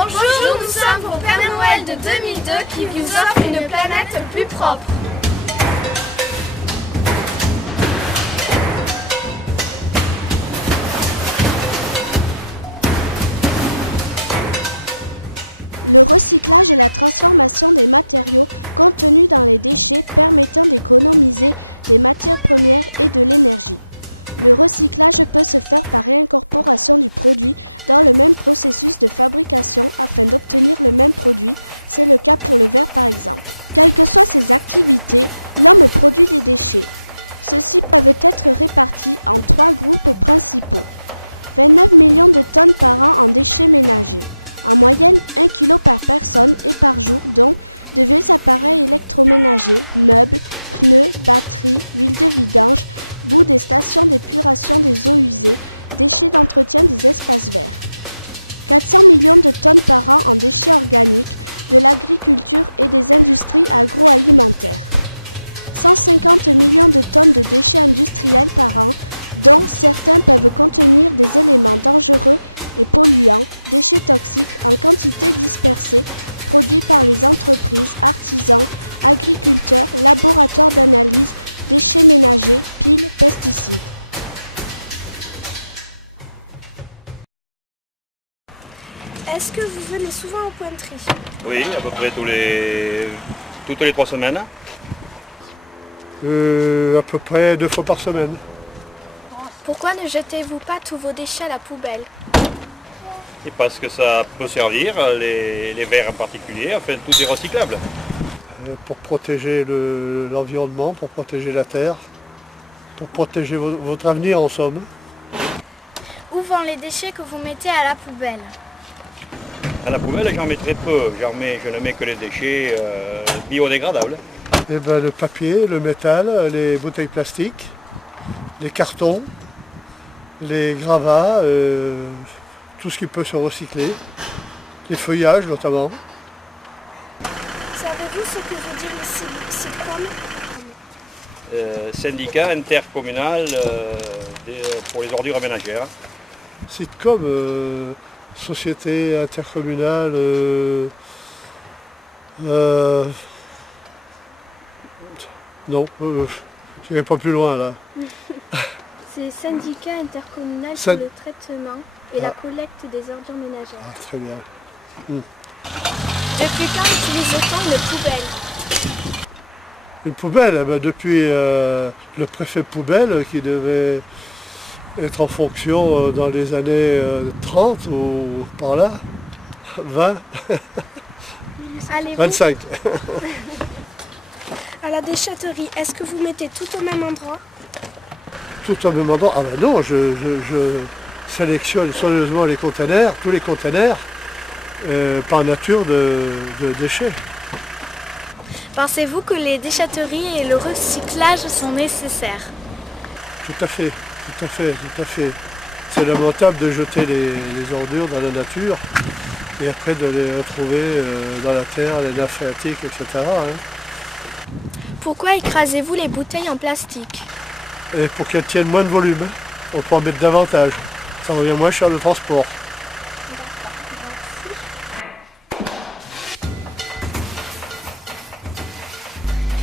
Bonjour, nous sommes vos Père Noël de 2002 qui vous offrent une planète plus propre. Le recyclage et la transformation des matériaux contenus dans les déchets permettant d'économiser des matières premières et de l'énergie. Le recyclage peut se faire par réincorporation du produit dans le même processus de fabrication afin d'obtenir le même produit, c'est le cas pour le verre par exemple. Quelles que soient ses activités, l'homme produit des déchets. Ceux-ci peuvent être répartis en 3 groupes principaux. 29 millions de tonnes par an en déchets ménagers. En moyenne, 1 kg par personne et par jour, dont de vieux appareils électroménagers, meubles, pneus, batteries, huile de vidange, boue des stations d'épuration des eaux usées, déchets d'entretien des espaces verts. 400 millions de tonnes par an en déchets organiques, de l'agriculture et des industries agroalimentaires. 150 millions de tonnes de déchets industriels par an, dont certains peuvent contenir des éléments dangereux et polluants, déchets toxiques en quantité dispersée, produits par les entreprises, artisans, agriculteurs, laboratoires d'analyse, déchets ménagers, piles, pesticides. Est-ce que vous venez souvent aux pointeries? Oui, à peu près toutes les 3 semaines. À peu près 2 fois par semaine. Pourquoi ne jetez-vous pas tous vos déchets à la poubelle? Et parce que ça peut servir, les verres en particulier, enfin tout est recyclable. Pour protéger l'environnement, pour protéger la terre, pour protéger votre avenir en somme. Où vont les déchets que vous mettez à la poubelle? À la poubelle, j'en mets très peu. Je ne mets que les déchets biodégradables. Et ben, le papier, le métal, les bouteilles plastiques, les cartons, les gravats, tout ce qui peut se recycler, les feuillages notamment. Savez-vous ce que veut dire le SITCOM? Syndicat intercommunal pour les ordures ménagères. SITCOM, société intercommunale, non, je n'irai pas plus loin là. C'est syndicat intercommunal pour le traitement et la collecte des ordures ménagères. Ah, très bien. Depuis quand utilise-t-on une poubelle? Une poubelle, depuis le préfet poubelle qui devait être en fonction dans les années 30 ou par là, 20, 25. À la déchetterie, est-ce que vous mettez tout au même endroit? Tout au même endroit? Ah ben non, je sélectionne soigneusement les containers, tous les containers, par nature de déchets. Pensez-vous que les déchetteries et le recyclage sont nécessaires? Tout à fait, tout à fait, tout à fait. C'est lamentable de jeter les ordures dans la nature et après de les retrouver dans la terre, les nappes phréatiques, etc. Pourquoi écrasez-vous les bouteilles en plastique? Et pour qu'elles tiennent moins de volume, on peut en mettre davantage. Ça revient moins cher le transport.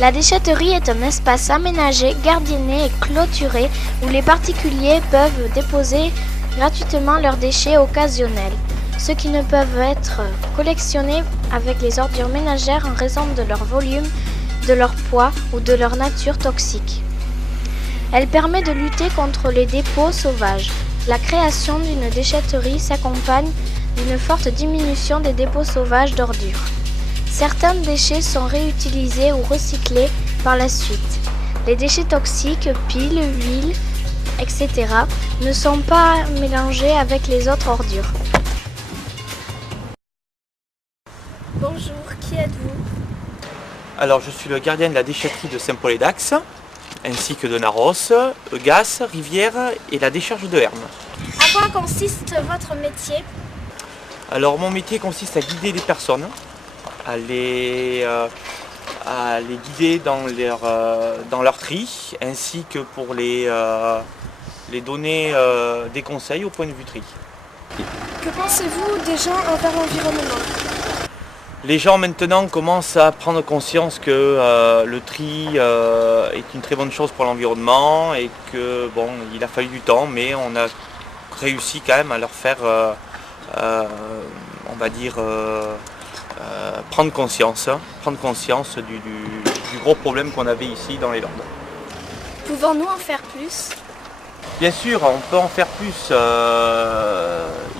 La déchetterie est un espace aménagé, gardienné et clôturé où les particuliers peuvent déposer gratuitement leurs déchets occasionnels, ceux qui ne peuvent être collectionnés avec les ordures ménagères en raison de leur volume, de leur poids ou de leur nature toxique. Elle permet de lutter contre les dépôts sauvages. La création d'une déchetterie s'accompagne d'une forte diminution des dépôts sauvages d'ordures. Certains déchets sont réutilisés ou recyclés par la suite. Les déchets toxiques, piles, huiles, etc. ne sont pas mélangés avec les autres ordures. Bonjour, qui êtes-vous? Alors, je suis le gardien de la déchetterie de Saint-Paul-et-Dax, ainsi que de Naros, Gas, Rivière et la décharge de Hermes. À quoi consiste votre métier? Alors, mon métier consiste à guider les personnes, à les guider dans leur tri, ainsi que pour les donner des conseils au point de vue tri. Que pensez-vous des gens envers l'environnement? Les gens maintenant commencent à prendre conscience que le tri est une très bonne chose pour l'environnement et que bon, il a fallu du temps, mais on a réussi quand même à leur faire, on va dire, prendre conscience du gros problème qu'on avait ici dans les Landes. Pouvons-nous en faire plus? Bien sûr, on peut en faire plus.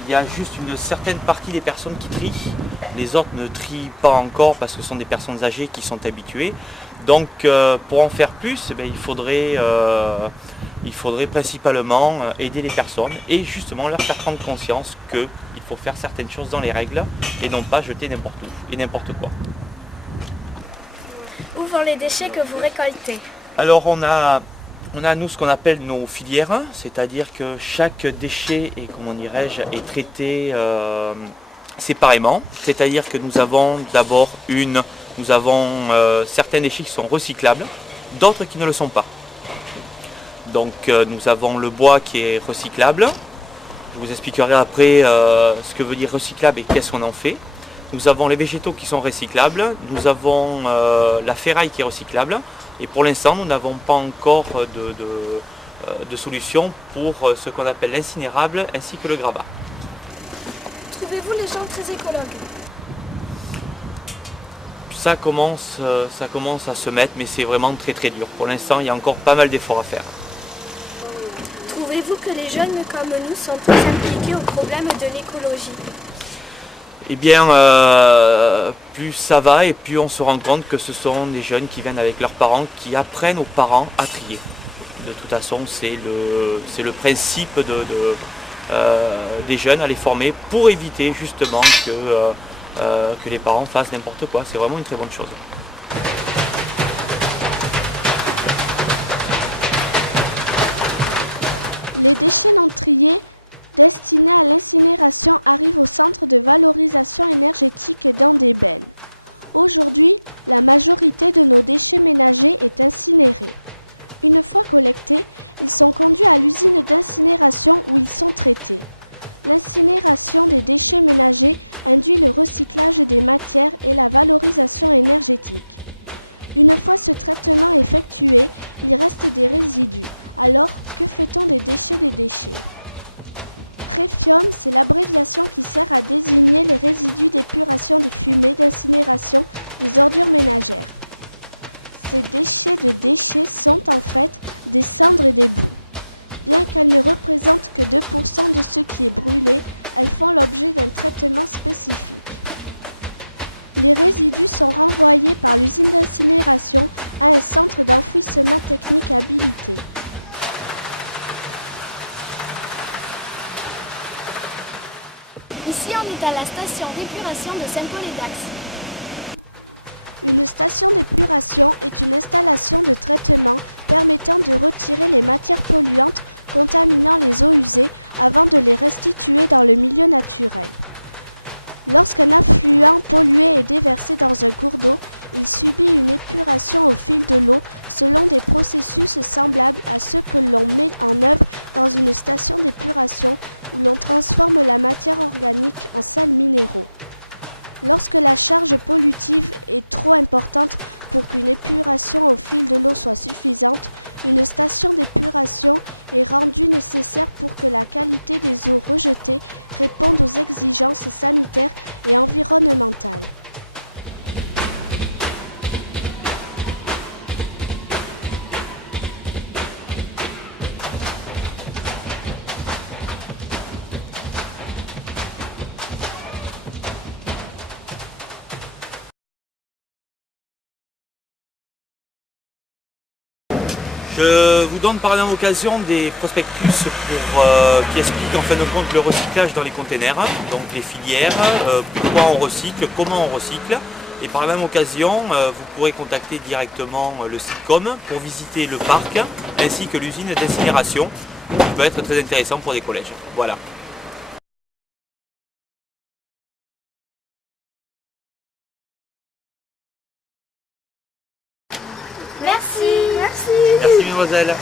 Il y a juste une certaine partie des personnes qui trient. Les autres ne trient pas encore parce que ce sont des personnes âgées qui sont habituées. Donc pour en faire plus, il faudrait principalement aider les personnes et justement leur faire prendre conscience qu'il faut faire certaines choses dans les règles et non pas jeter n'importe où et n'importe quoi. Où vont les déchets que vous récoltez? Alors on a nous ce qu'on appelle nos filières, c'est-à-dire que chaque déchet est, comment dirais-je, est traité séparément. C'est-à-dire que nous avons d'abord certains déchets qui sont recyclables, d'autres qui ne le sont pas. Donc nous avons le bois qui est recyclable. Je vous expliquerai après ce que veut dire recyclable et qu'est-ce qu'on en fait. Nous avons les végétaux qui sont recyclables, nous avons la ferraille qui est recyclable. Et pour l'instant, nous n'avons pas encore de solution pour ce qu'on appelle l'incinérable ainsi que le gravat. Trouvez-vous les gens très écologues? Ça commence à se mettre, mais c'est vraiment très très dur. Pour l'instant, il y a encore pas mal d'efforts à faire. Trouvez-vous que les jeunes comme nous sont très impliqués au problème de l'écologie? Eh bien, plus ça va et plus on se rend compte que ce sont des jeunes qui viennent avec leurs parents, qui apprennent aux parents à trier. De toute façon, c'est le principe des jeunes à les former pour éviter justement que les parents fassent n'importe quoi. C'est vraiment une très bonne chose. Les déchets non triés destinés à l'incinération arrivent au centre de valorisation énergétique d'Andebène. Aujourd'hui, la majorité de nos déchets ménagers est incinérée. Une fois collectés, ils sont conduits à l'usine d'incinération où ils sont traités. L'incinération des déchets ménagers induit le recyclage des matières et la valorisation énergétique. Une fois ce traitement effectué, il reste des résidus. Alors, que fait-on des déchets des déchets ? Réfium, c'est l'abréviation qui sert à désigner les résidus d'épuration des fumées d'incinération des ordures ménagères. Ces déchets de déchets sont en fait des cendres et des boues. Bien qu'elles ne représentent que 2% de ce qui est brûlé, elles font l'objet d'un traitement spécifique. Les résidus sont renvoyés par l'usine d'incinération à un centre d'enfouissement technique habilité. Ici, on est à la station d'épuration de Saint-Paul-et-Dax. Une station d'épuration est une installation de traitement permettant de retirer les matières polluantes contaminant les eaux usées avant de les restituer dans le milieu naturel. Lorsqu'un affluent pollué est déversé dans un cours d'eau, il subit une épuration au fil de l'eau selon des processus semblables à ceux que l'on met en œuvre dans une station d'épuration où l'on transforme la matière organique en sels minéraux. Lorsque la charge pollutive est trop importante pour qu'une épuration au fil de l'eau soit suffisante, une station d'épuration est rendue nécessaire pour que la qualité des eaux rejetées réponde aux exigences sanitaires et environnementales. Je vous donne par la même occasion des prospectus qui expliquent en fin de compte le recyclage dans les containers, donc les filières, pourquoi on recycle, comment on recycle. Et par la même occasion, vous pourrez contacter directement le SITCOM pour visiter le parc ainsi que l'usine d'incinération qui peut être très intéressant pour des collèges. Voilà. Merci. Merci mademoiselle.